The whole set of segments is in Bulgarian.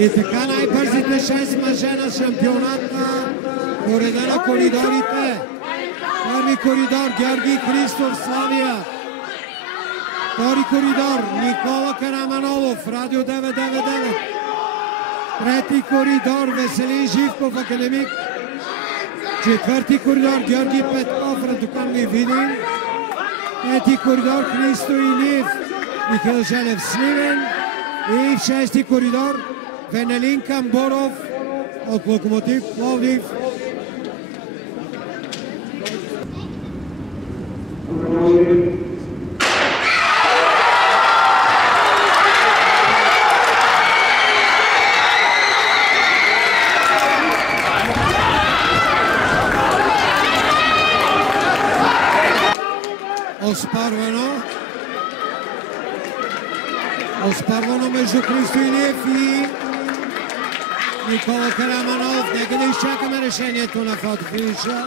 И така най-бързите 6 мъже на шампионата по реда на коридорите. Първи коридор Георги Христов, Славия. Втори коридор Никола Караманолов, Радио 999. Трети коридор Веселин Живков, Академик. Четвърти коридор Георги Петков, Радокан Видин. Пети коридор Христо Илиев, Михаил Желев, Сливен. И в шести коридор Венелин Камборов от Локомотив Пловдив. Оспарвано между Христо Илиев и Никола Караманолов. Нека да изчакаме решението на фотофиниша.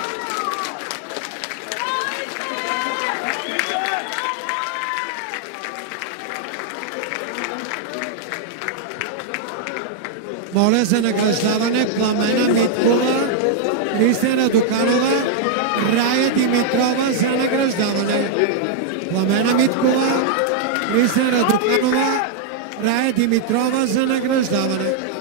Моля за награждаване Пламена Миткова, Кристина Доканова, Рая Димитрова за награждаване. Пламена Миткова, Кристина Доканова, Рая Димитрова за награждаване.